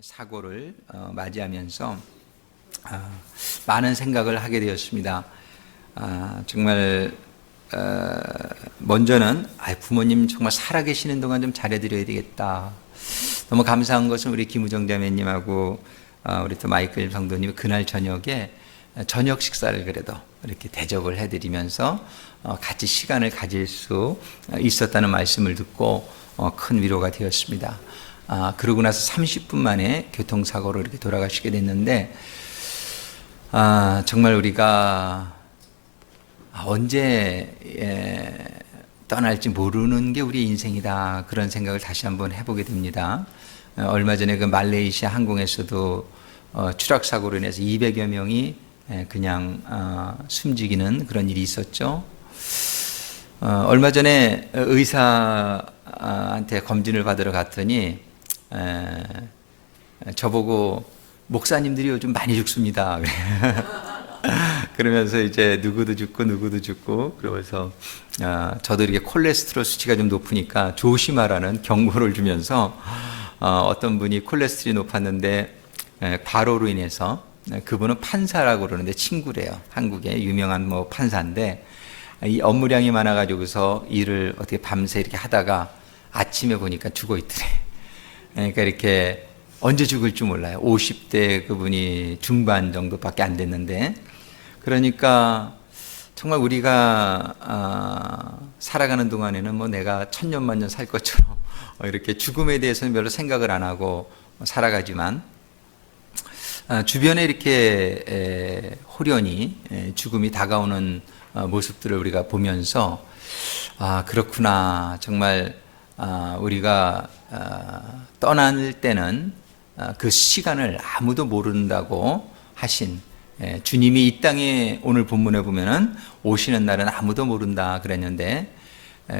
사고를 맞이하면서 많은 생각을 하게 되었습니다. 정말 먼저는 부모님 정말 살아계시는 동안 좀 잘해드려야 되겠다. 너무 감사한 것은 우리 김우정 자매님하고 우리 또 마이클 성도님 그날 저녁에 저녁 식사를 그래도 이렇게 대접을 해드리면서 같이 시간을 가질 수 있었다는 말씀을 듣고 큰 위로가 되었습니다. 그러고 나서 30분 만에 교통사고로 이렇게 돌아가시게 됐는데, 정말 우리가 언제 떠날지 모르는 게 우리 인생이다. 그런 생각을 다시 한번 해보게 됩니다. 얼마 전에 그 말레이시아 항공에서도 추락사고로 인해서 200여 명이 그냥 숨지기는 그런 일이 있었죠. 얼마 전에 의사한테 검진을 받으러 갔더니 저보고 목사님들이 요즘 많이 죽습니다. 그러면서 이제 누구도 죽고 그러면서 저도 이렇게 콜레스테롤 수치가 좀 높으니까 조심하라는 경고를 주면서 어떤 분이 콜레스테롤이 높았는데 과로로 인해서 그분은 판사라고 그러는데 친구래요. 한국의 유명한 판사인데 이 업무량이 많아가지고서 일을 어떻게 밤새 이렇게 하다가 아침에 보니까 죽어 있더래. 그러니까 이렇게 언제 죽을지 몰라요. 50대 그분이 중반 정도밖에 안 됐는데, 그러니까 정말 우리가 살아가는 동안에는 내가 천년만년 살 것처럼 이렇게 죽음에 대해서는 별로 생각을 안 하고 살아가지만 주변에 이렇게 호련히 죽음이 다가오는 모습들을 우리가 보면서 그렇구나, 정말 우리가 떠날 때는 그 시간을 아무도 모른다고 하신 주님이 이 땅에 오늘 본문에 보면은 오시는 날은 아무도 모른다 그랬는데,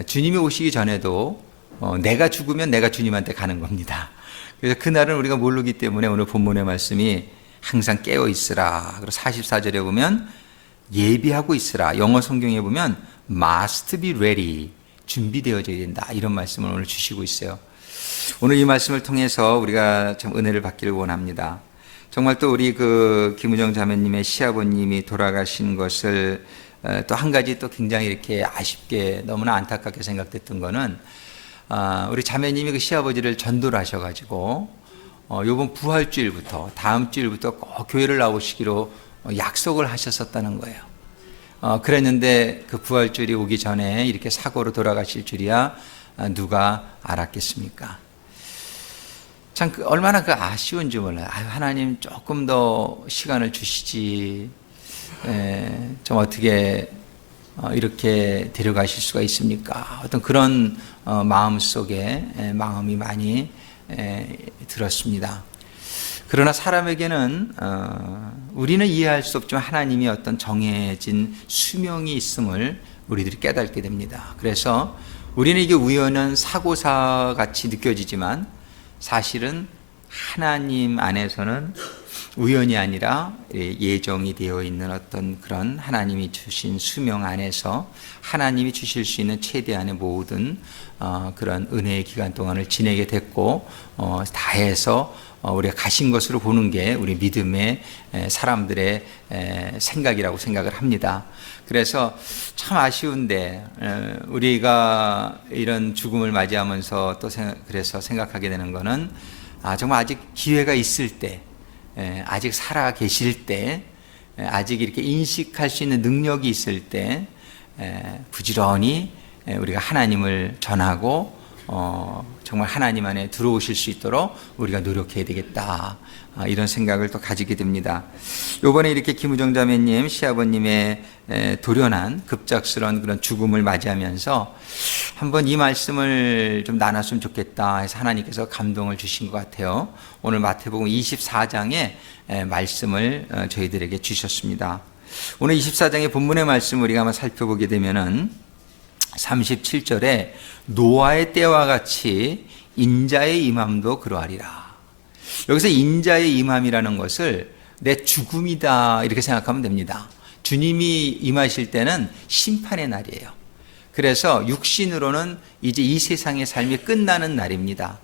주님이 오시기 전에도 내가 죽으면 내가 주님한테 가는 겁니다. 그래서 그날은 우리가 모르기 때문에 오늘 본문의 말씀이 항상 깨어 있으라. 그리고 44절에 보면 예비하고 있으라. 영어 성경에 보면 must be ready. 준비되어져야 된다. 이런 말씀을 오늘 주시고 있어요. 오늘 이 말씀을 통해서 우리가 참 은혜를 받기를 원합니다. 정말 또 우리 그 김우정 자매님의 시아버님이 돌아가신 것을 또 한 가지 또 굉장히 이렇게 아쉽게 너무나 안타깝게 생각됐던 거는, 우리 자매님이 그 시아버지를 전도를 하셔가지고 요번 부활주일부터 다음 주일부터 꼭 교회를 나오시기로 약속을 하셨었다는 거예요. 그랬는데 그 부활주일이 오기 전에 이렇게 사고로 돌아가실 줄이야 누가 알았겠습니까? 참 얼마나 아쉬운지 몰라요. 하나님 조금 더 시간을 주시지, 좀 어떻게 이렇게 데려가실 수가 있습니까? 어떤 그런 마음 속에 마음이 많이 들었습니다. 그러나 사람에게는 우리는 이해할 수 없지만 하나님이 어떤 정해진 수명이 있음을 우리들이 깨닫게 됩니다. 그래서 우리는 이게 우연한 사고사 같이 느껴지지만 사실은 하나님 안에서는 우연이 아니라 예정이 되어 있는 어떤 그런 하나님이 주신 수명 안에서 하나님이 주실 수 있는 최대한의 모든 그런 은혜의 기간 동안을 지내게 됐고, 다해서 우리가 가신 것으로 보는 게 우리 믿음의 사람들의 생각이라고 생각을 합니다. 그래서 참 아쉬운데 우리가 이런 죽음을 맞이하면서 또 그래서 생각하게 되는 거는, 정말 아직 기회가 있을 때, 아직 살아 계실 때, 아직 이렇게 인식할 수 있는 능력이 있을 때 부지런히 우리가 하나님을 전하고 정말 하나님 안에 들어오실 수 있도록 우리가 노력해야 되겠다, 이런 생각을 또 가지게 됩니다. 요번에 이렇게 김우정 자매님 시아버님의 돌연한 급작스러운 그런 죽음을 맞이하면서 한번 이 말씀을 좀 나눴으면 좋겠다 해서 하나님께서 감동을 주신 것 같아요. 오늘 마태복음 24장의 말씀을 저희들에게 주셨습니다. 오늘 24장의 본문의 말씀을 우리가 한번 살펴보게 되면은 37절에 노아의 때와 같이 인자의 임함도 그러하리라. 여기서 인자의 임함이라는 것을 내 죽음이다 이렇게 생각하면 됩니다. 주님이 임하실 때는 심판의 날이에요. 그래서 육신으로는 이제 이 세상의 삶이 끝나는 날입니다.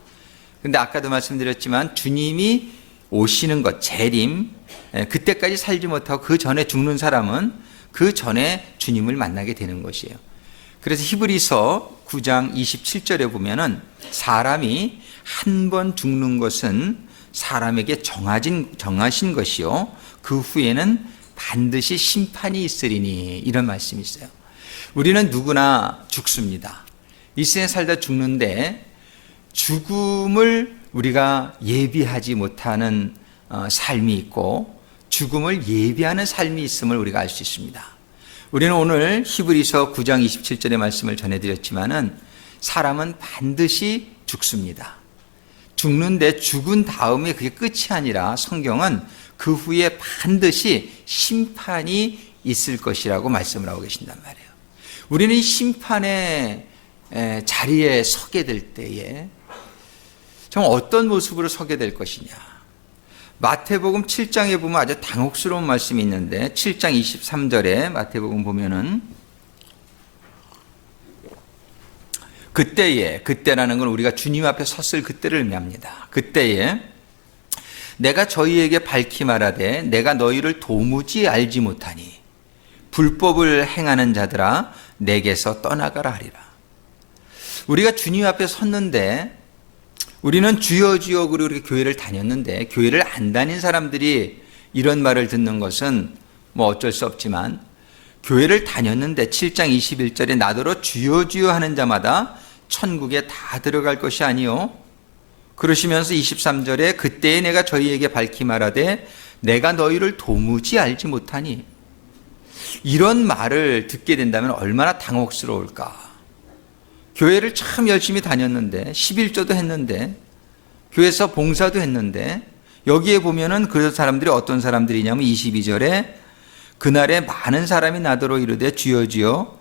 근데 아까도 말씀드렸지만 주님이 오시는 것, 재림, 그때까지 살지 못하고 그 전에 죽는 사람은 그 전에 주님을 만나게 되는 것이에요. 그래서 히브리서 9장 27절에 보면은 사람이 한 번 죽는 것은 사람에게 정하신 것이요 그 후에는 반드시 심판이 있으리니, 이런 말씀이 있어요. 우리는 누구나 죽습니다. 이 세상에 살다 죽는데 죽음을 우리가 예비하지 못하는 삶이 있고 죽음을 예비하는 삶이 있음을 우리가 알 수 있습니다. 우리는 오늘 히브리서 9장 27절의 말씀을 전해드렸지만은 사람은 반드시 죽습니다. 죽는데 죽은 다음에 그게 끝이 아니라 성경은 그 후에 반드시 심판이 있을 것이라고 말씀을 하고 계신단 말이에요. 우리는 이 심판의 자리에 서게 될 때에 정말 어떤 모습으로 서게 될 것이냐. 마태복음 7장에 보면 아주 당혹스러운 말씀이 있는데 7장 23절에 마태복음 보면은 그때라는 건 우리가 주님 앞에 섰을 그때를 의미합니다. 그때에 내가 저희에게 밝히 말하되 내가 너희를 도무지 알지 못하니 불법을 행하는 자들아 내게서 떠나가라 하리라. 우리가 주님 앞에 섰는데 우리는 주여 주여 그리고 교회를 다녔는데 교회를 안 다닌 사람들이 이런 말을 듣는 것은 뭐 어쩔 수 없지만 교회를 다녔는데 7장 21절에 나더러 주여 주여 하는 자마다 천국에 다 들어갈 것이 아니요. 그러시면서 23절에 그때에 내가 저희에게 밝히 말하되 내가 너희를 도무지 알지 못하니, 이런 말을 듣게 된다면 얼마나 당혹스러울까. 교회를 참 열심히 다녔는데 11조도 했는데 교회에서 봉사도 했는데 여기에 보면은 그 사람들이 어떤 사람들이냐면 22절에 그날에 많은 사람이 나더러 이르되 주여 주여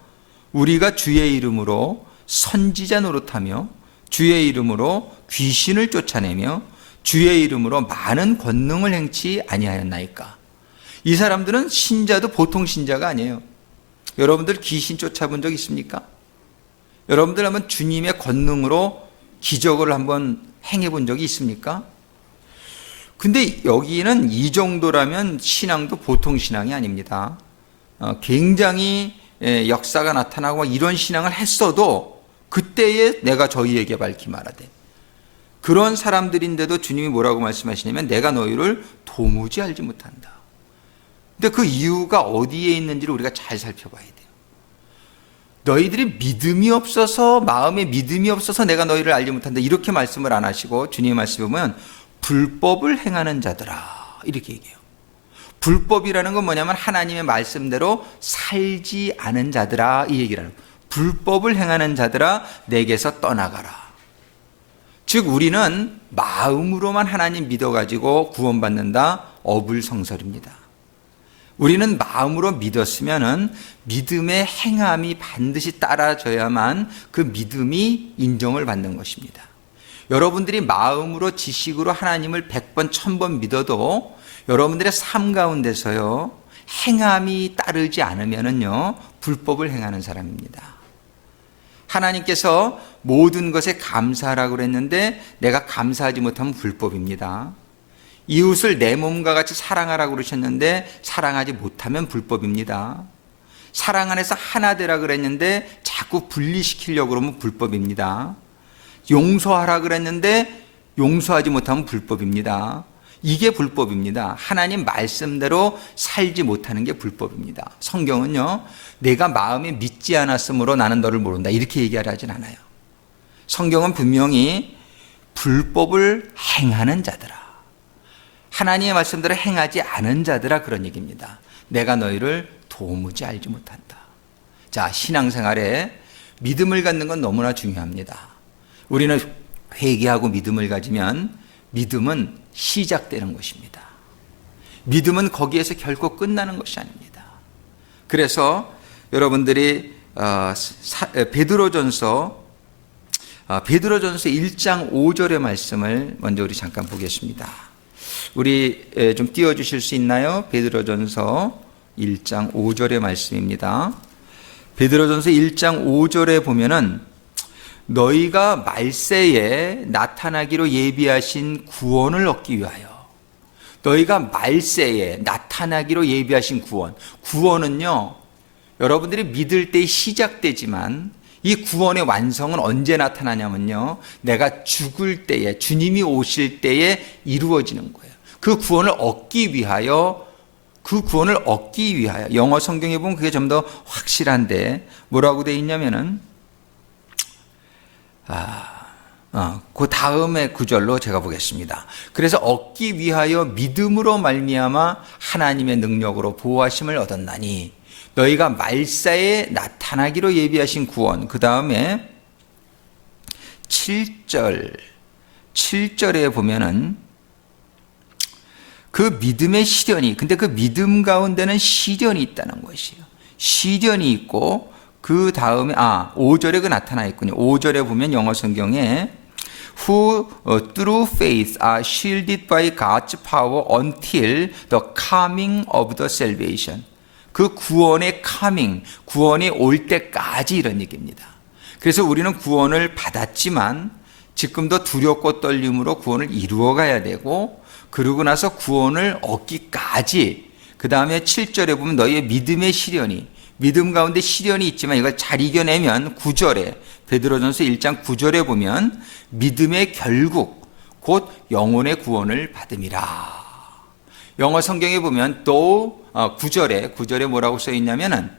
우리가 주의 이름으로 선지자 노릇하며 주의 이름으로 귀신을 쫓아내며 주의 이름으로 많은 권능을 행치 아니하였나이까. 이 사람들은 신자도 보통 신자가 아니에요. 여러분들 귀신 쫓아본 적 있습니까? 여러분들 한번 주님의 권능으로 기적을 한번 행해 본 적이 있습니까? 근데 여기는 이 정도라면 신앙도 보통 신앙이 아닙니다. 굉장히 역사가 나타나고 이런 신앙을 했어도 그때에 내가 저희에게 밝히 말하되, 그런 사람들인데도 주님이 뭐라고 말씀하시냐면 내가 너희를 도무지 알지 못한다. 근데 그 이유가 어디에 있는지를 우리가 잘 살펴봐야 돼요. 너희들이 믿음이 없어서, 마음에 믿음이 없어서 내가 너희를 알지 못한다, 이렇게 말씀을 안 하시고 주님의 말씀을 보면 불법을 행하는 자들아, 이렇게 얘기해요. 불법이라는 건 뭐냐면 하나님의 말씀대로 살지 않은 자들아, 이 얘기를 하는 거예요. 불법을 행하는 자들아 내게서 떠나가라. 즉 우리는 마음으로만 하나님 믿어가지고 구원받는다, 어불성설입니다. 우리는 마음으로 믿었으면은 믿음의 행함이 반드시 따라져야만 그 믿음이 인정을 받는 것입니다. 여러분들이 마음으로 지식으로 하나님을 100번 1000번 믿어도 여러분들의 삶 가운데서요 행함이 따르지 않으면은요 불법을 행하는 사람입니다. 하나님께서 모든 것에 감사하라고 그랬는데 내가 감사하지 못하면 불법입니다. 이웃을 내 몸과 같이 사랑하라고 그러셨는데 사랑하지 못하면 불법입니다. 사랑 안에서 하나 되라 그랬는데 자꾸 분리시키려고 그러면 불법입니다. 용서하라 그랬는데 용서하지 못하면 불법입니다. 이게 불법입니다. 하나님 말씀대로 살지 못하는 게 불법입니다. 성경은요 내가 마음에 믿지 않았으므로 나는 너를 모른다, 이렇게 얘기하진 않아요. 성경은 분명히 불법을 행하는 자들아, 하나님의 말씀대로 행하지 않은 자들아, 그런 얘기입니다. 내가 너희를 도무지 알지 못한다. 자, 신앙생활에 믿음을 갖는 건 너무나 중요합니다. 우리는 회개하고 믿음을 가지면 믿음은 시작되는 것입니다. 믿음은 거기에서 결코 끝나는 것이 아닙니다. 그래서 여러분들이 베드로전서 1장 5절의 말씀을 먼저 우리 잠깐 보겠습니다. 우리 좀 띄워주실 수 있나요? 베드로전서 1장 5절의 말씀입니다. 베드로전서 1장 5절에 보면은 너희가 말세에 나타나기로 예비하신 구원을 얻기 위하여. 너희가 말세에 나타나기로 예비하신 구원. 구원은요, 여러분들이 믿을 때 시작되지만 이 구원의 완성은 언제 나타나냐면요, 내가 죽을 때에, 주님이 오실 때에 이루어지는 거예요. 그 구원을 얻기 위하여, 영어 성경에 보면 그게 좀 더 확실한데 뭐라고 되어 있냐면은 그 다음에 구절로 제가 보겠습니다. 그래서 얻기 위하여 믿음으로 말미암아 하나님의 능력으로 보호하심을 얻었나니 너희가 말세에 나타나기로 예비하신 구원. 그 다음에 7절에 보면은 그 믿음의 시련이, 근데 그 믿음 가운데는 시련이 있다는 것이에요. 시련이 있고 그 다음에 5절에 그 나타나 있군요. 5절에 보면 영어 성경에 who through faith are shielded by God's power until the coming of the salvation. 그 구원의 coming, 구원이 올 때까지 이런 얘기입니다. 그래서 우리는 구원을 받았지만 지금도 두렵고 떨림으로 구원을 이루어 가야 되고, 그러고 나서 구원을 얻기까지, 그 다음에 7절에 보면 너희의 믿음의 시련이, 믿음 가운데 시련이 있지만 이걸 잘 이겨내면 9절에, 베드로전서 1장 9절에 보면 믿음의 결국 곧 영혼의 구원을 받음이라. 영어 성경에 보면 또 9절에 뭐라고 써 있냐면은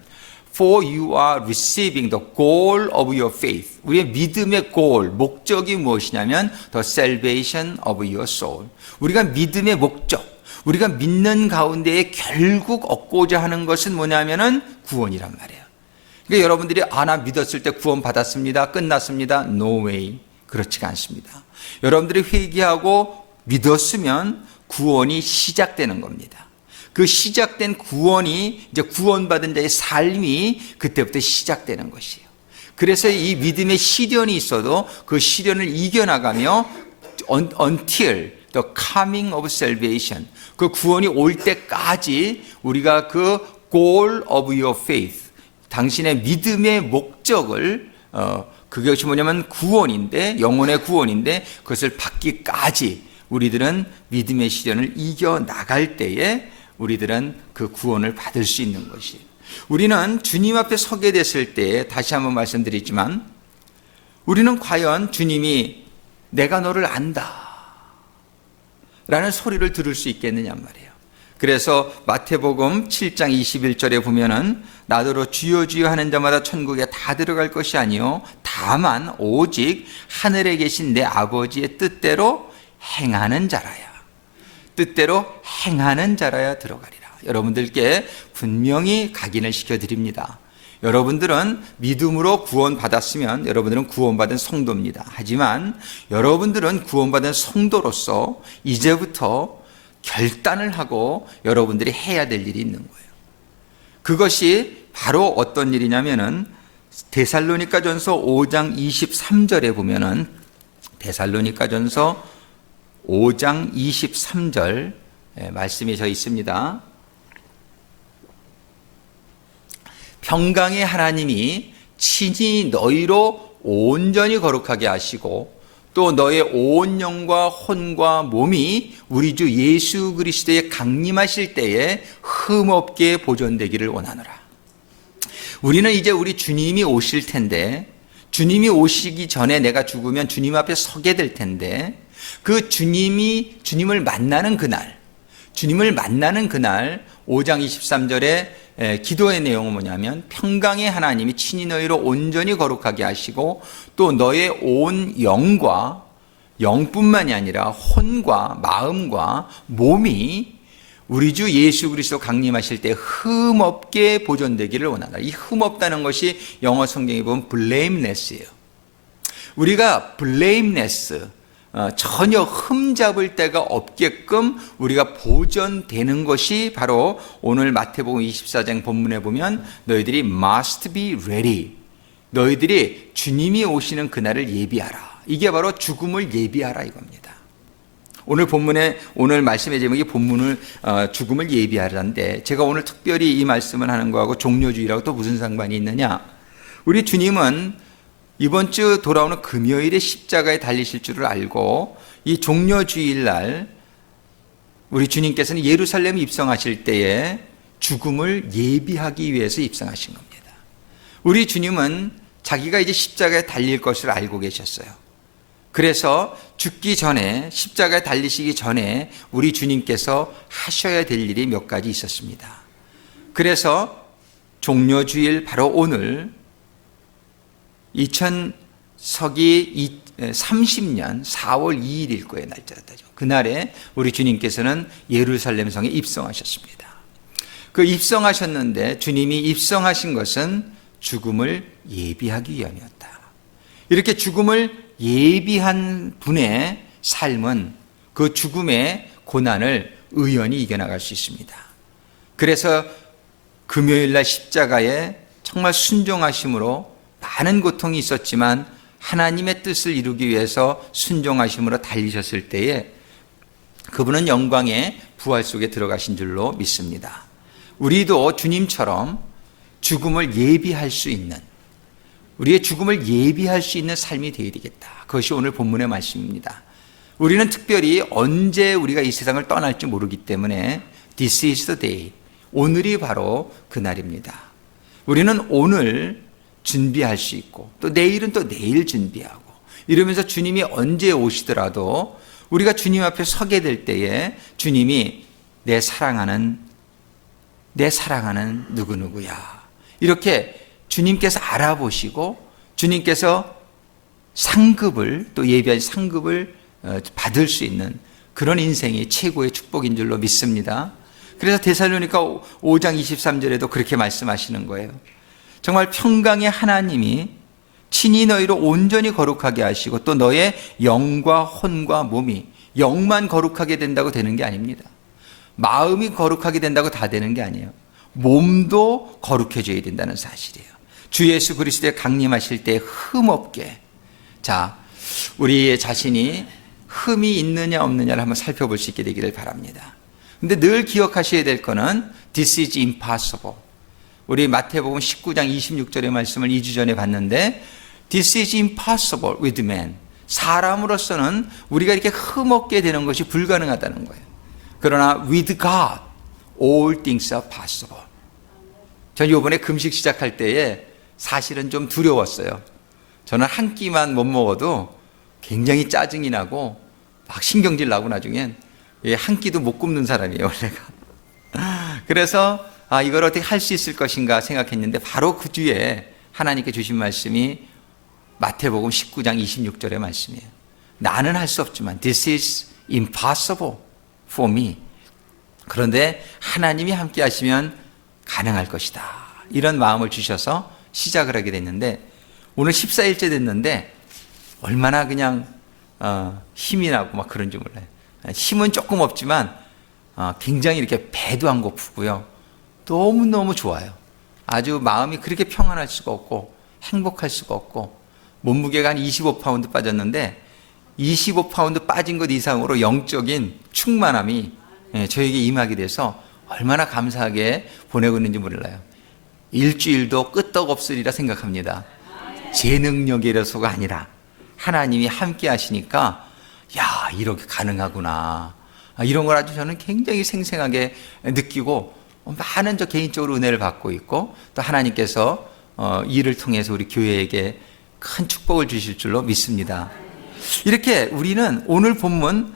For you are receiving the goal of your faith. 우리의 믿음의 goal, 목적이 무엇이냐면 the salvation of your soul. 우리가 믿음의 목적, 우리가 믿는 가운데에 결국 얻고자 하는 것은 뭐냐면은 구원이란 말이에요. 그러니까 여러분들이 나 믿었을 때 구원 받았습니다, 끝났습니다. No way. 그렇지가 않습니다. 여러분들이 회개하고 믿었으면 구원이 시작되는 겁니다. 그 시작된 구원이, 이제 구원받은 자의 삶이 그때부터 시작되는 것이에요. 그래서 이 믿음의 시련이 있어도 그 시련을 이겨나가며 until the coming of salvation, 그 구원이 올 때까지 우리가 그 goal of your faith, 당신의 믿음의 목적을, 그것이 뭐냐면 구원인데, 영혼의 구원인데, 그것을 받기까지 우리들은 믿음의 시련을 이겨나갈 때에 우리들은 그 구원을 받을 수 있는 것이에요. 우리는 주님 앞에 서게 됐을 때, 다시 한번 말씀드리지만, 우리는 과연 주님이 내가 너를 안다 라는 소리를 들을 수 있겠느냐 말이에요. 그래서 마태복음 7장 21절에 보면은 나더러 주여 주여 하는 자마다 천국에 다 들어갈 것이 아니요 다만 오직 하늘에 계신 내 아버지의 뜻대로 행하는 자라야, 뜻대로 행하는 자라야 들어가리라. 여러분들께 분명히 각인을 시켜드립니다. 여러분들은 믿음으로 구원받았으면 여러분들은 구원받은 성도입니다. 하지만 여러분들은 구원받은 성도로서 이제부터 결단을 하고 여러분들이 해야 될 일이 있는 거예요. 그것이 바로 어떤 일이냐면은 데살로니가전서 5장 23절에 보면은, 데살로니가전서 5장 23절 말씀이 저 있습니다. 평강의 하나님이 친히 너희로 온전히 거룩하게 하시고 또 너의 온 영과 혼과 몸이 우리 주 예수 그리스도의 강림하실 때에 흠없게 보존되기를 원하노라. 우리는 이제 우리 주님이 오실 텐데, 주님이 오시기 전에 내가 죽으면 주님 앞에 서게 될 텐데, 그 주님을 만나는 그날, 5장 23절에 기도의 내용은 뭐냐면 평강의 하나님이 친히 너희로 온전히 거룩하게 하시고 또 너의 온 영과, 영뿐만이 아니라 혼과 마음과 몸이 우리 주 예수 그리스도 강림하실 때 흠없게 보존되기를 원한다. 이 흠없다는 것이 영어 성경에 보면 blameless예요. 우리가 blameless, 전혀 흠잡을 데가 없게끔 우리가 보존되는 것이 바로 오늘 마태복음 24장 본문에 보면 너희들이 must be ready, 너희들이 주님이 오시는 그날을 예비하라. 이게 바로 죽음을 예비하라 이겁니다. 오늘 본문에, 오늘 말씀의 제목이 죽음을 예비하라인데, 제가 오늘 특별히 이 말씀을 하는 거하고 종료주의라고 또 무슨 상관이 있느냐? 우리 주님은 이번 주 돌아오는 금요일에 십자가에 달리실 줄을 알고 이 종려주일날 우리 주님께서는 예루살렘 입성하실 때에 죽음을 예비하기 위해서 입성하신 겁니다. 우리 주님은 자기가 이제 십자가에 달릴 것을 알고 계셨어요. 그래서 죽기 전에, 십자가에 달리시기 전에 우리 주님께서 하셔야 될 일이 몇 가지 있었습니다. 그래서 종려주일 바로 오늘 2000서기 30년 4월 2일일 거예요. 날짜죠. 그날에 우리 주님께서는 예루살렘 성에 입성하셨습니다. 그 입성하셨는데 주님이 입성하신 것은 죽음을 예비하기 위함이었다. 이렇게 죽음을 예비한 분의 삶은 그 죽음의 고난을 의연히 이겨나갈 수 있습니다. 그래서 금요일날 십자가에 정말 순종하심으로 많은 고통이 있었지만 하나님의 뜻을 이루기 위해서 순종하심으로 달리셨을 때에 그분은 영광의 부활 속에 들어가신 줄로 믿습니다. 우리도 주님처럼 죽음을 예비할 수 있는, 우리의 죽음을 예비할 수 있는 삶이 되어야 되겠다. 그것이 오늘 본문의 말씀입니다. 우리는 특별히 언제 우리가 이 세상을 떠날지 모르기 때문에 This is the day. 오늘이 바로 그날입니다. 우리는 오늘 준비할 수 있고 또 내일은 또 내일 준비하고 이러면서 주님이 언제 오시더라도 우리가 주님 앞에 서게 될 때에 주님이 내 사랑하는 누구누구야. 이렇게 주님께서 알아보시고 주님께서 상급을 또 예비한 상급을 받을 수 있는 그런 인생이 최고의 축복인 줄로 믿습니다. 그래서 데살로니가 5장 23절에도 그렇게 말씀하시는 거예요. 정말 평강의 하나님이 친히 너희를 온전히 거룩하게 하시고 또 너의 영과 혼과 몸이, 영만 거룩하게 된다고 되는 게 아닙니다. 마음이 거룩하게 된다고 다 되는 게 아니에요. 몸도 거룩해져야 된다는 사실이에요. 주 예수 그리스도에 강림하실 때 흠없게, 자, 우리 자신이 흠이 있느냐 없느냐를 한번 살펴볼 수 있게 되기를 바랍니다. 근데 늘 기억하셔야 될 거는 This is impossible. 우리 마태복음 19장 26절의 말씀을 2주 전에 봤는데 This is impossible with man. 사람으로서는 우리가 이렇게 흠없게 되는 것이 불가능하다는 거예요. 그러나 with God all things are possible. 전 이번에 금식 시작할 때에 사실은 좀 두려웠어요. 저는 한 끼만 못 먹어도 굉장히 짜증이 나고 막 신경질 나고 나중엔 한 끼도 못 굶는 사람이에요, 원래가. 그래서 이걸 어떻게 할 수 있을 것인가 생각했는데 바로 그 뒤에 하나님께 주신 말씀이 마태복음 19장 26절의 말씀이에요. 나는 할 수 없지만 This is impossible for me. 그런데 하나님이 함께 하시면 가능할 것이다. 이런 마음을 주셔서 시작을 하게 됐는데 오늘 14일째 됐는데 얼마나 그냥 힘이 나고 막 그런지 몰라요. 힘은 조금 없지만 굉장히 이렇게 배도 안 고프고요. 너무너무 좋아요. 아주 마음이 그렇게 평안할 수가 없고 행복할 수가 없고 몸무게가 한 25파운드 빠졌는데 25파운드 빠진 것 이상으로 영적인 충만함이 저에게 임하게 돼서 얼마나 감사하게 보내고 있는지 몰라요. 일주일도 끄떡없으리라 생각합니다. 제 능력이라서가 아니라 하나님이 함께 하시니까 야, 이렇게 가능하구나. 이런 걸 아주 저는 굉장히 생생하게 느끼고 많은 저 개인적으로 은혜를 받고 있고 또 하나님께서 이를 통해서 우리 교회에게 큰 축복을 주실 줄로 믿습니다. 이렇게 우리는 오늘 본문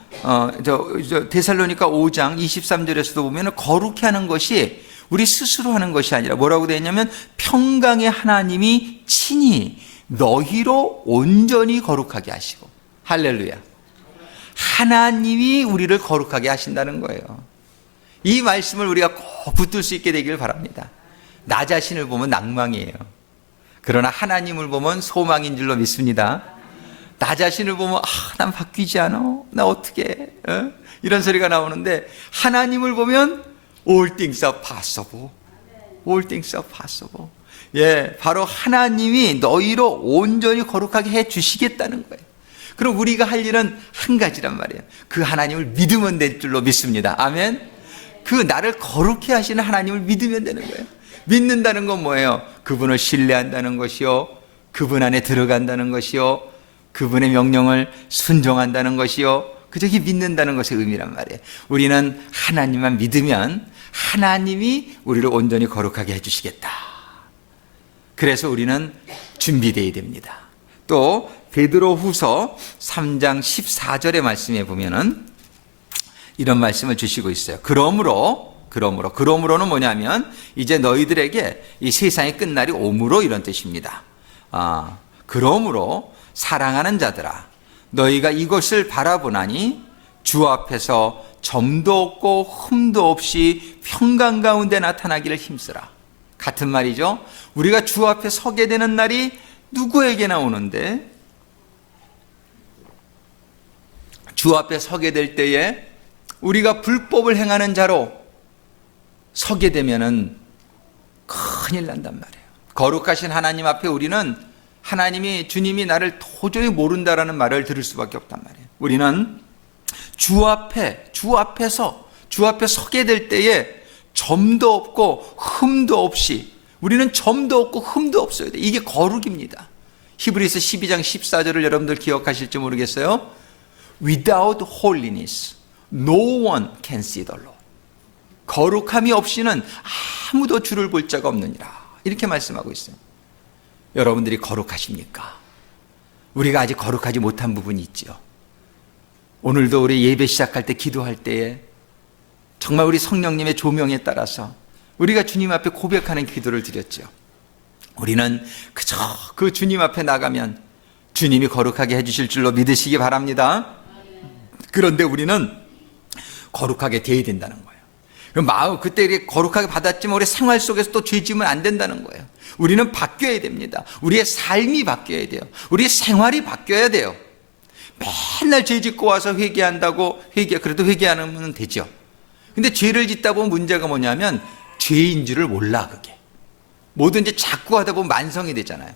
데살로니가 5장 23절에서도 보면 거룩해 하는 것이 우리 스스로 하는 것이 아니라 뭐라고 되어 있냐면 평강의 하나님이 친히 너희로 온전히 거룩하게 하시고, 할렐루야. 하나님이 우리를 거룩하게 하신다는 거예요. 이 말씀을 우리가 꼭 붙들 수 있게 되길 바랍니다. 나 자신을 보면 낭망이에요. 그러나 하나님을 보면 소망인 줄로 믿습니다. 나 자신을 보면 난 바뀌지 않아. 나 어떻게 이런 소리가 나오는데 하나님을 보면 all things are possible. all things are possible. 예, 바로 하나님이 너희로 온전히 거룩하게 해 주시겠다는 거예요. 그럼 우리가 할 일은 한 가지란 말이에요. 그 하나님을 믿으면 될 줄로 믿습니다. 아멘. 그 나를 거룩해 하시는 하나님을 믿으면 되는 거예요. 믿는다는 건 뭐예요? 그분을 신뢰한다는 것이요, 그분 안에 들어간다는 것이요, 그분의 명령을 순종한다는 것이요, 그저기 믿는다는 것의 의미란 말이에요. 우리는 하나님만 믿으면 하나님이 우리를 온전히 거룩하게 해주시겠다. 그래서 우리는 준비되어야 됩니다. 또 베드로후서 3장 14절의 말씀에 보면은 이런 말씀을 주시고 있어요. 그러므로는 뭐냐면 이제 너희들에게 이 세상의 끝날이 오므로 이런 뜻입니다. 그러므로 사랑하는 자들아, 너희가 이것을 바라보나니 주 앞에서 점도 없고 흠도 없이 평강 가운데 나타나기를 힘쓰라. 같은 말이죠. 우리가 주 앞에 서게 되는 날이 누구에게나 오는데, 주 앞에 서게 될 때에 우리가 불법을 행하는 자로 서게 되면은 큰일 난단 말이에요. 거룩하신 하나님 앞에 우리는 주님이 나를 도저히 모른다라는 말을 들을 수밖에 없단 말이에요. 우리는 주 앞에 서게 될 때에 점도 없고 흠도 없이, 우리는 점도 없고 흠도 없어야 돼. 이게 거룩입니다. 히브리서 12장 14절을 여러분들 기억하실지 모르겠어요. Without holiness, no one can see the Lord. 거룩함이 없이는 아무도 주를 볼 자가 없느니라. 이렇게 말씀하고 있어요. 여러분들이 거룩하십니까? 우리가 아직 거룩하지 못한 부분이 있죠. 오늘도 우리 예배 시작할 때 기도할 때에 정말 우리 성령님의 조명에 따라서 우리가 주님 앞에 고백하는 기도를 드렸죠. 우리는 그저 그 주님 앞에 나가면 주님이 거룩하게 해주실 줄로 믿으시기 바랍니다. 그런데 우리는 거룩하게 되어야 된다는 거예요. 마음 그때 거룩하게 받았지만 우리 생활 속에서 또 죄 지으면 안 된다는 거예요. 우리는 바뀌어야 됩니다. 우리의 삶이 바뀌어야 돼요. 우리의 생활이 바뀌어야 돼요. 맨날 죄 짓고 와서 회개한다고 그래도 회개하면 되죠. 근데 죄를 짓다 보면 문제가 뭐냐면 죄인 줄을 몰라. 그게 뭐든지 자꾸 하다 보면 만성이 되잖아요.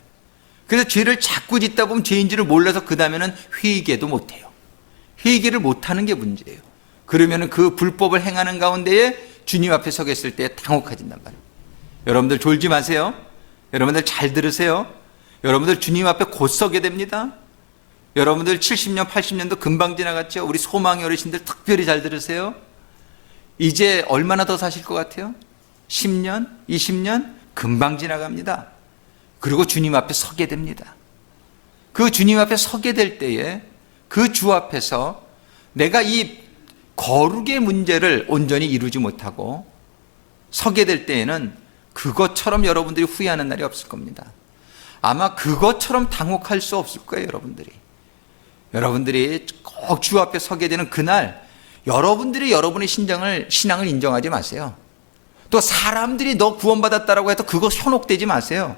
그래서 죄를 자꾸 짓다 보면 죄인 줄을 몰라서 그 다음에는 회개도 못해요. 회개를 못하는 게 문제예요. 그러면 그 불법을 행하는 가운데에 주님 앞에 서겠을 때 당혹해진단 말이에요. 여러분들 졸지 마세요. 여러분들 잘 들으세요. 여러분들 주님 앞에 곧 서게 됩니다. 여러분들 70년 80년도 금방 지나갔죠. 우리 소망의 어르신들 특별히 잘 들으세요. 이제 얼마나 더 사실 것 같아요? 10년 20년 금방 지나갑니다. 그리고 주님 앞에 서게 됩니다. 그 주님 앞에 서게 될 때에 그 주 앞에서 내가 이 거룩의 문제를 온전히 이루지 못하고 서게 될 때에는 그것처럼 여러분들이 후회하는 날이 없을 겁니다. 아마 그것처럼 당혹할 수 없을 거예요. 여러분들이 꼭 주 앞에 서게 되는 그날 여러분들이 여러분의 신앙을 인정하지 마세요. 또 사람들이 너 구원받았다라고 해도 그거 현혹되지 마세요.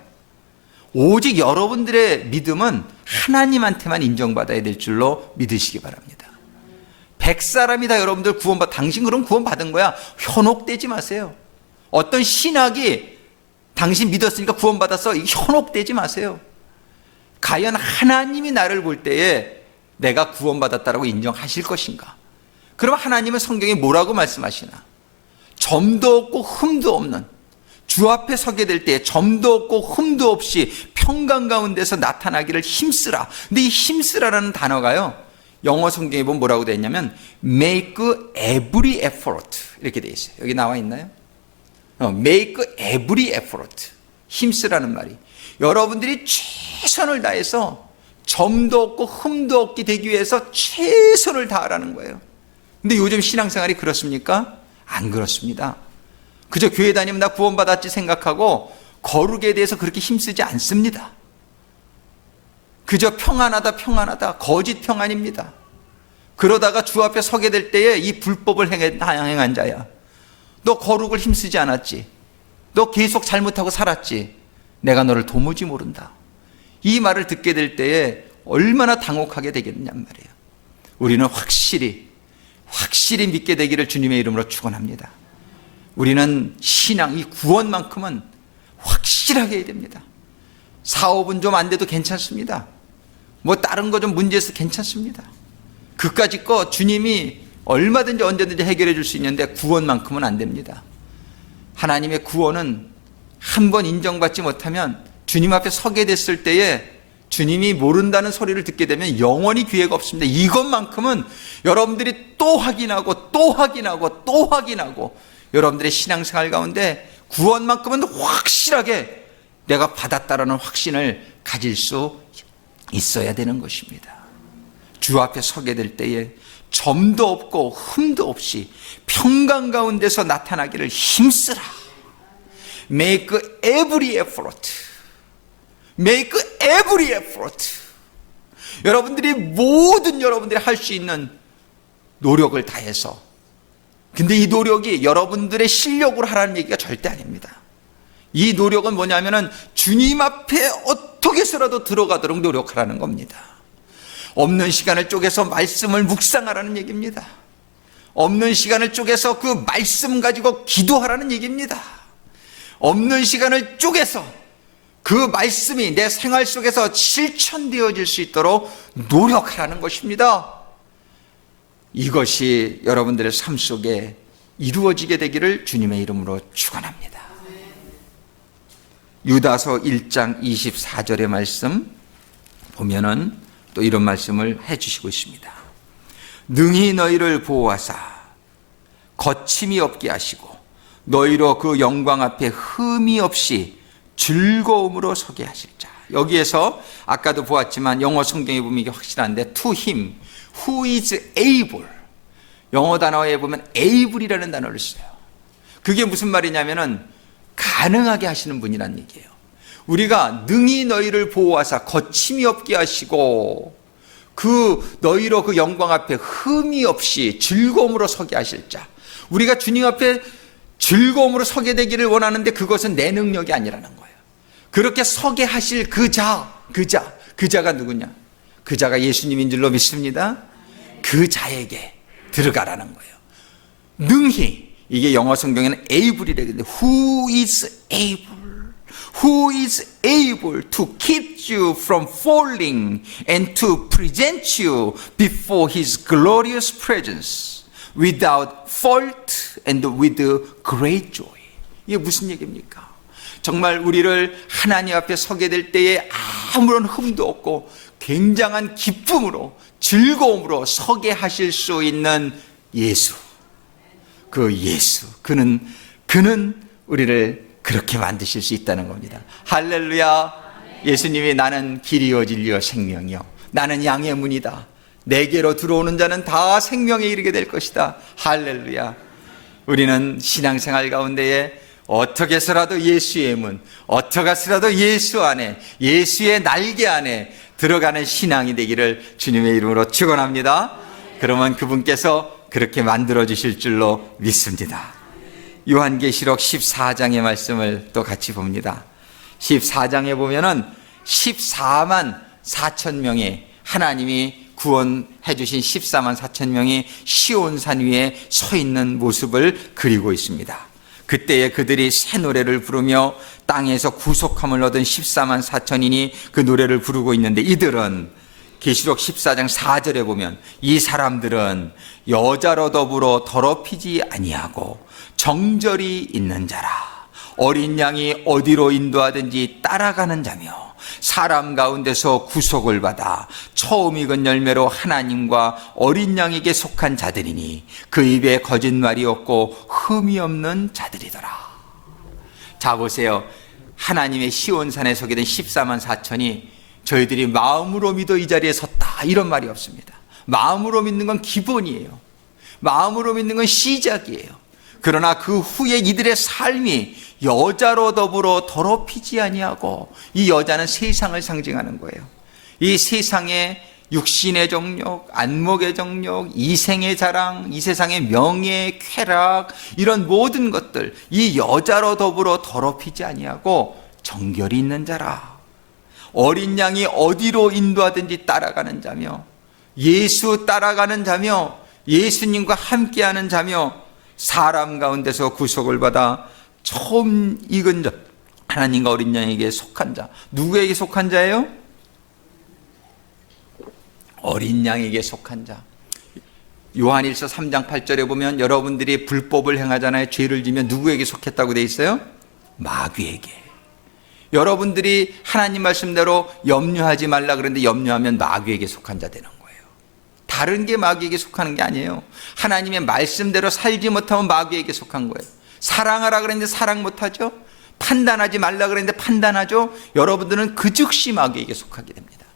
오직 여러분들의 믿음은 하나님한테만 인정받아야 될 줄로 믿으시기 바랍니다. 100사람이 다 여러분들 당신 그럼 구원받은 거야. 현혹되지 마세요. 어떤 신학이 당신 믿었으니까 구원받았어. 현혹되지 마세요. 과연 하나님이 나를 볼 때에 내가 구원받았다라고 인정하실 것인가? 그럼 하나님은 성경에 뭐라고 말씀하시나? 점도 없고 흠도 없는 주 앞에 서게 될 때 점도 없고 흠도 없이 평강 가운데서 나타나기를 힘쓰라. 근데 이 힘쓰라라는 단어가요, 영어 성경에 보면 뭐라고 되어 있냐면 make every effort 이렇게 되어 있어요. 여기 나와 있나요? make every effort. 힘쓰라는 말이 여러분들이 최선을 다해서 점도 없고 흠도 없게 되기 위해서 최선을 다하라는 거예요. 근데 요즘 신앙생활이 그렇습니까? 안 그렇습니다. 그저 교회 다니면 나 구원받았지 생각하고 거룩에 대해서 그렇게 힘쓰지 않습니다. 그저 평안하다 거짓 평안입니다. 그러다가 주 앞에 서게 될 때에 이 불법을 행한 자야, 너 거룩을 힘쓰지 않았지, 너 계속 잘못하고 살았지, 내가 너를 도무지 모른다. 이 말을 듣게 될 때에 얼마나 당혹하게 되겠느냐 말이에요. 우리는 확실히 믿게 되기를 주님의 이름으로 축원합니다. 우리는 신앙, 이 구원만큼은 확실하게 해야 됩니다. 사업은 좀 안 돼도 괜찮습니다. 뭐 다른 거 좀 문제 있어도 괜찮습니다. 그까짓 거 주님이 얼마든지 언제든지 해결해 줄 수 있는데 구원만큼은 안 됩니다. 하나님의 구원은 한 번 인정받지 못하면 주님 앞에 서게 됐을 때에 주님이 모른다는 소리를 듣게 되면 영원히 기회가 없습니다. 이것만큼은 여러분들이 또 확인하고 또 확인하고 또 확인하고 여러분들의 신앙생활 가운데 구원만큼은 확실하게 내가 받았다라는 확신을 가질 수 있어야 되는 것입니다. 주 앞에 서게 될 때에 점도 없고 흠도 없이 평강 가운데서 나타나기를 힘쓰라. Make every effort. Make every effort. 여러분들이 모든 여러분들이 할 수 있는 노력을 다해서, 근데 이 노력이 여러분들의 실력으로 하라는 얘기가 절대 아닙니다. 이 노력은 뭐냐면은 주님 앞에 어떻게 해서라도 들어가도록 노력하라는 겁니다. 없는 시간을 쪼개서 말씀을 묵상하라는 얘기입니다. 없는 시간을 쪼개서 그 말씀 가지고 기도하라는 얘기입니다. 없는 시간을 쪼개서 그 말씀이 내 생활 속에서 실천되어질 수 있도록 노력하라는 것입니다. 이것이 여러분들의 삶 속에 이루어지게 되기를 주님의 이름으로 축원합니다. 유다서 1장 24절의 말씀 보면은 또 이런 말씀을 해주시고 있습니다. 능히 너희를 보호하사 거침이 없게 하시고 너희로 그 영광 앞에 흠이 없이 즐거움으로 서게 하실 자. 여기에서 아까도 보았지만 영어 성경에 보면 이게 확실한데 to him who is able, 영어 단어에 보면 able이라는 단어를 써요. 그게 무슨 말이냐면은 가능하게 하시는 분이란 얘기예요. 우리가 능히 너희를 보호하사 거침이 없게 하시고 그 너희로 그 영광 앞에 흠이 없이 즐거움으로 서게 하실 자. 우리가 주님 앞에 즐거움으로 서게 되기를 원하는데 그것은 내 능력이 아니라는 거예요. 그렇게 서게 하실 그 자가 누구냐? 그 자가 예수님인 줄로 믿습니다. 그 자에게 들어가라는 거예요. 능히, 이게 영어 성경에는 able이라고 하는데 who is able to keep you from falling and to present you before his glorious presence without fault and with great joy. 이게 무슨 얘기입니까? 정말 우리를 하나님 앞에 서게 될 때에 아무런 흠도 없고 굉장한 기쁨으로 즐거움으로 서게 하실 수 있는 예수. 그 예수, 그는 우리를 그렇게 만드실 수 있다는 겁니다. 할렐루야. 예수님이 나는 길이요 진리요 생명이요, 나는 양의 문이다, 내게로 들어오는 자는 다 생명에 이르게 될 것이다. 할렐루야. 우리는 신앙생활 가운데에 어떻게 해서라도 예수의 문, 어떻게 해서라도 예수 안에, 예수의 날개 안에 들어가는 신앙이 되기를 주님의 이름으로 축원합니다. 그러면 그분께서 그렇게 만들어 주실 줄로 믿습니다. 요한계시록 14장의 말씀을 또 같이 봅니다. 14장에 보면은 14만 4천 명의 하나님이 구원해 주신 14만 4천 명이 시온산 위에 서 있는 모습을 그리고 있습니다. 그때에 그들이 새 노래를 부르며 땅에서 구속함을 얻은 14만 4천인이 그 노래를 부르고 있는데, 이들은 계시록 14장 4절에 보면 이 사람들은 여자로 더불어 더럽히지 아니하고 정절이 있는 자라, 어린 양이 어디로 인도하든지 따라가는 자며 사람 가운데서 구속을 받아 처음 익은 열매로 하나님과 어린 양에게 속한 자들이니 그 입에 거짓말이 없고 흠이 없는 자들이더라. 자, 보세요. 하나님의 시온산에 서게 된 14만 4천이 저희들이 마음으로 믿어 이 자리에 섰다, 이런 말이 없습니다. 마음으로 믿는 건 기본이에요. 마음으로 믿는 건 시작이에요. 그러나 그 후에 이들의 삶이 여자로 더불어 더럽히지 아니하고, 이 여자는 세상을 상징하는 거예요. 이 세상의 육신의 정욕, 안목의 정욕, 이생의 자랑, 이 세상의 명예, 쾌락, 이런 모든 것들, 이 여자로 더불어 더럽히지 아니하고 정결이 있는 자라, 어린 양이 어디로 인도하든지 따라가는 자며, 예수 따라가는 자며, 예수님과 함께하는 자며, 사람 가운데서 구속을 받아 처음 익은 자, 하나님과 어린 양에게 속한 자. 누구에게 속한 자예요? 어린 양에게 속한 자. 요한일서 3장 8절에 보면 여러분들이 불법을 행하잖아요. 죄를 지면 누구에게 속했다고 돼 있어요? 마귀에게. 여러분들이 하나님 말씀대로 염려하지 말라 그랬는데 염려하면 마귀에게 속한 자 되는 거예요. 다른 게 마귀에게 속하는 게 아니에요. 하나님의 말씀대로 살지 못하면 마귀에게 속한 거예요. 사랑하라 그랬는데 사랑 못하죠. 판단하지 말라 그랬는데 판단하죠. 여러분들은 그 즉시 마귀에게 속하게 됩니다.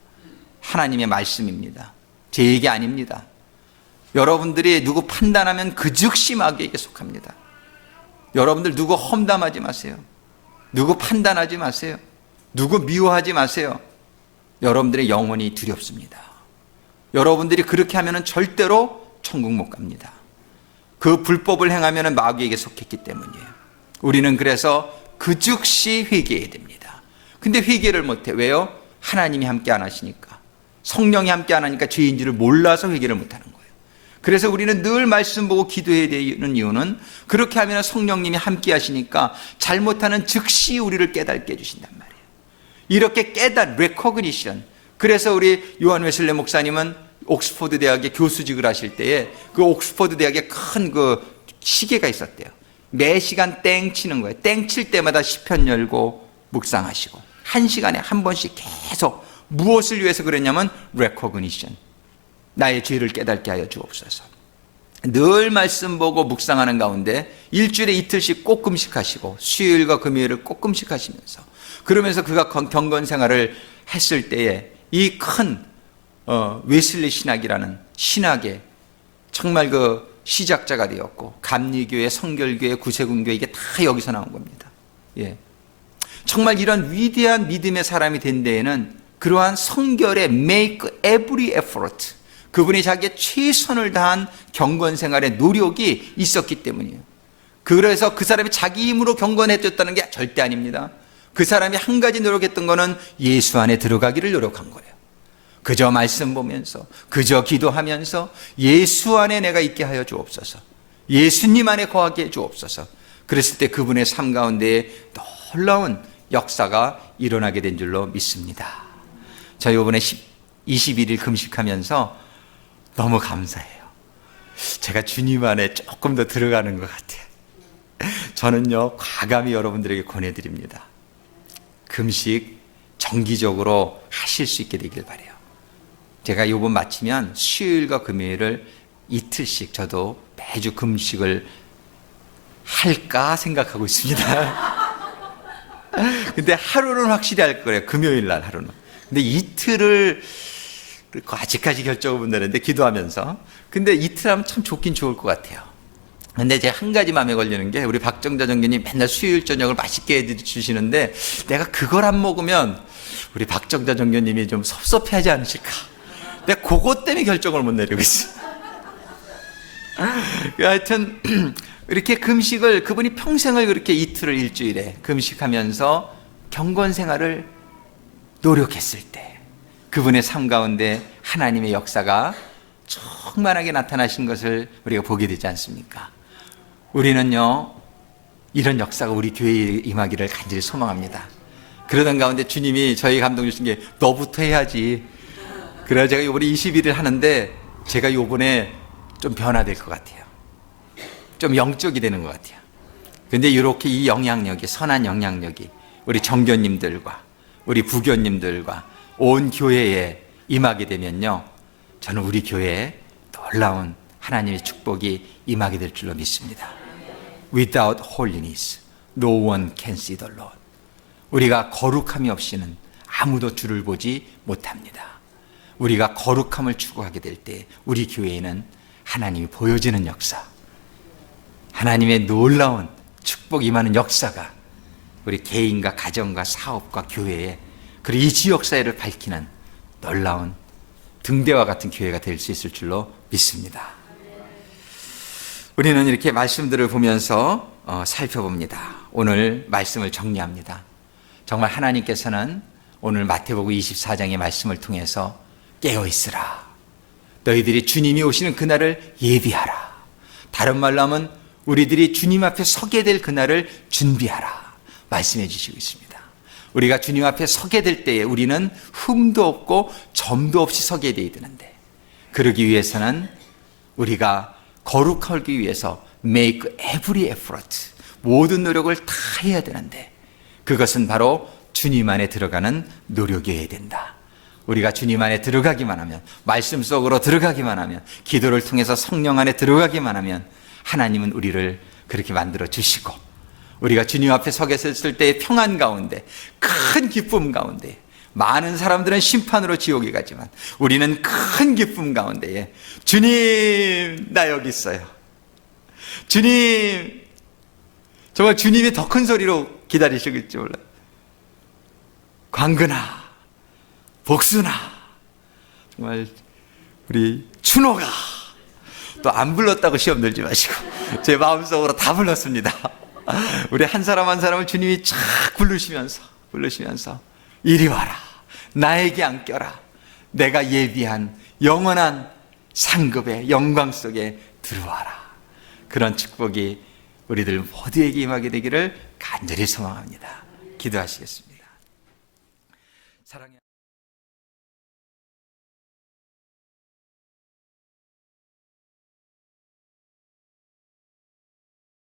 하나님의 말씀입니다. 제 얘기 아닙니다. 여러분들이 누구 판단하면 그 즉시 마귀에게 속합니다. 여러분들 누구 험담하지 마세요. 누구 판단하지 마세요. 누구 미워하지 마세요. 여러분들의 영혼이 두렵습니다. 여러분들이 그렇게 하면 절대로 천국 못 갑니다. 그 불법을 행하면 마귀에게 속했기 때문이에요. 우리는 그래서 그 즉시 회개해야 됩니다. 근데 회개를 못해. 왜요? 하나님이 함께 안 하시니까. 성령이 함께 안 하니까 죄인지를 몰라서 회개를 못하는 거예요. 그래서 우리는 늘 말씀 보고 기도해야 되는 이유는 그렇게 하면 성령님이 함께 하시니까 잘못하는 즉시 우리를 깨닫게 해주신단 말이에요. 이렇게 recognition. 그래서 우리 요한 웨슬레 목사님은 옥스퍼드 대학에 교수직을 하실 때에 그 옥스퍼드 대학에 큰 그 시계가 있었대요. 매 시간 땡 치는 거예요. 땡 칠 때마다 시편 열고 묵상하시고 1시간에 한 번씩 계속 무엇을 위해서 그랬냐면 recognition. 나의 죄를 깨닫게 하여 주옵소서. 늘 말씀 보고 묵상하는 가운데 일주일에 이틀씩 꼭 금식하시고 수요일과 금요일을 꼭 금식하시면서 그러면서 그가 경건 생활을 했을 때에 이 큰 웨슬리 신학이라는 신학의 정말 그 시작자가 되었고 감리교회, 성결교회, 구세군교회 이게 다 여기서 나온 겁니다. 예. 정말 이런 위대한 믿음의 사람이 된 데에는 그러한 성결의 make every effort, 그분이 자기의 최선을 다한 경건 생활의 노력이 있었기 때문이에요. 그래서 그 사람이 자기 힘으로 경건해졌다는 게 절대 아닙니다. 그 사람이 한 가지 노력했던 거는 예수 안에 들어가기를 노력한 거예요. 그저 말씀 보면서, 그저 기도하면서 예수 안에 내가 있게 하여 주옵소서. 예수님 안에 거하게 해 주옵소서. 그랬을 때 그분의 삶 가운데 놀라운 역사가 일어나게 된 줄로 믿습니다. 저 이번에 21일 금식하면서 너무 감사해요. 제가 주님 안에 조금 더 들어가는 것 같아요. 저는요, 과감히 여러분들에게 권해드립니다. 금식 정기적으로 하실 수 있게 되길 바라요. 제가 요번 마치면 수요일과 금요일을 이틀씩 저도 매주 금식을 할까 생각하고 있습니다. 근데 하루는 확실히 할 거예요. 금요일 날 하루는. 근데 이틀을 아직까지 결정을 못 내는데 기도하면서. 근데 이틀 하면 참 좋긴 좋을 것 같아요. 근데 제가 한 가지 마음에 걸리는 게 우리 박정자 전교님 맨날 수요일 저녁을 맛있게 해주시는데 내가 그걸 안 먹으면 우리 박정자 전교님이 좀 섭섭해하지 않으실까. 내가 그것 때문에 결정을 못 내리고 있어요. 하여튼 이렇게 금식을 그분이 평생을 그렇게 이틀을 일주일에 금식하면서 경건 생활을 노력했을 때 그분의 삶 가운데 하나님의 역사가 충만하게 나타나신 것을 우리가 보게 되지 않습니까? 우리는요, 이런 역사가 우리 교회에 임하기를 간절히 소망합니다. 그러던 가운데 주님이 저희 감동 주신 게 너부터 해야지. 그래서 제가 이번에 21일 하는데 제가 이번에 좀 변화될 것 같아요. 좀 영적이 되는 것 같아요. 근데 이렇게 이 영향력이, 선한 영향력이 우리 정교님들과 우리 부교님들과 온 교회에 임하게 되면요, 저는 우리 교회에 놀라운 하나님의 축복이 임하게 될 줄로 믿습니다. Without holiness, no one can see the Lord. 우리가 거룩함이 없이는 아무도 주를 보지 못합니다. 우리가 거룩함을 추구하게 될 때 우리 교회에는 하나님이 보여지는 역사, 하나님의 놀라운 축복 임하는 역사가 우리 개인과 가정과 사업과 교회에, 그리고 이 지역사회를 밝히는 놀라운 등대와 같은 교회가 될 수 있을 줄로 믿습니다. 우리는 이렇게 말씀들을 보면서 살펴봅니다. 오늘 말씀을 정리합니다. 정말 하나님께서는 오늘 마태복음 24장의 말씀을 통해서 깨어있으라. 너희들이 주님이 오시는 그날을 예비하라. 다른 말로 하면 우리들이 주님 앞에 서게 될 그날을 준비하라. 말씀해 주시고 있습니다. 우리가 주님 앞에 서게 될 때에 우리는 흠도 없고 점도 없이 서게 되어야 되는데, 그러기 위해서는 우리가 거룩하기 위해서 make every effort, 모든 노력을 다 해야 되는데, 그것은 바로 주님 안에 들어가는 노력이어야 된다. 우리가 주님 안에 들어가기만 하면, 말씀 속으로 들어가기만 하면, 기도를 통해서 성령 안에 들어가기만 하면 하나님은 우리를 그렇게 만들어 주시고, 우리가 주님 앞에 서게 섰을 때의 평안 가운데, 큰 기쁨 가운데, 많은 사람들은 심판으로 지옥에 가지만 우리는 큰 기쁨 가운데에 주님, 나 여기 있어요. 주님, 정말 주님이 더 큰 소리로 기다리시겠지 몰라요. 광근아, 복순아, 정말 우리 춘호가 또 안 불렀다고 시험 들지 마시고 제 마음속으로 다 불렀습니다. 우리 한 사람 한 사람을 주님이 쫙 부르시면서 이리 와라, 나에게 안겨라, 내가 예비한 영원한 상급의 영광 속에 들어와라. 그런 축복이 우리들 모두에게 임하게 되기를 간절히 소망합니다. 기도하시겠습니다.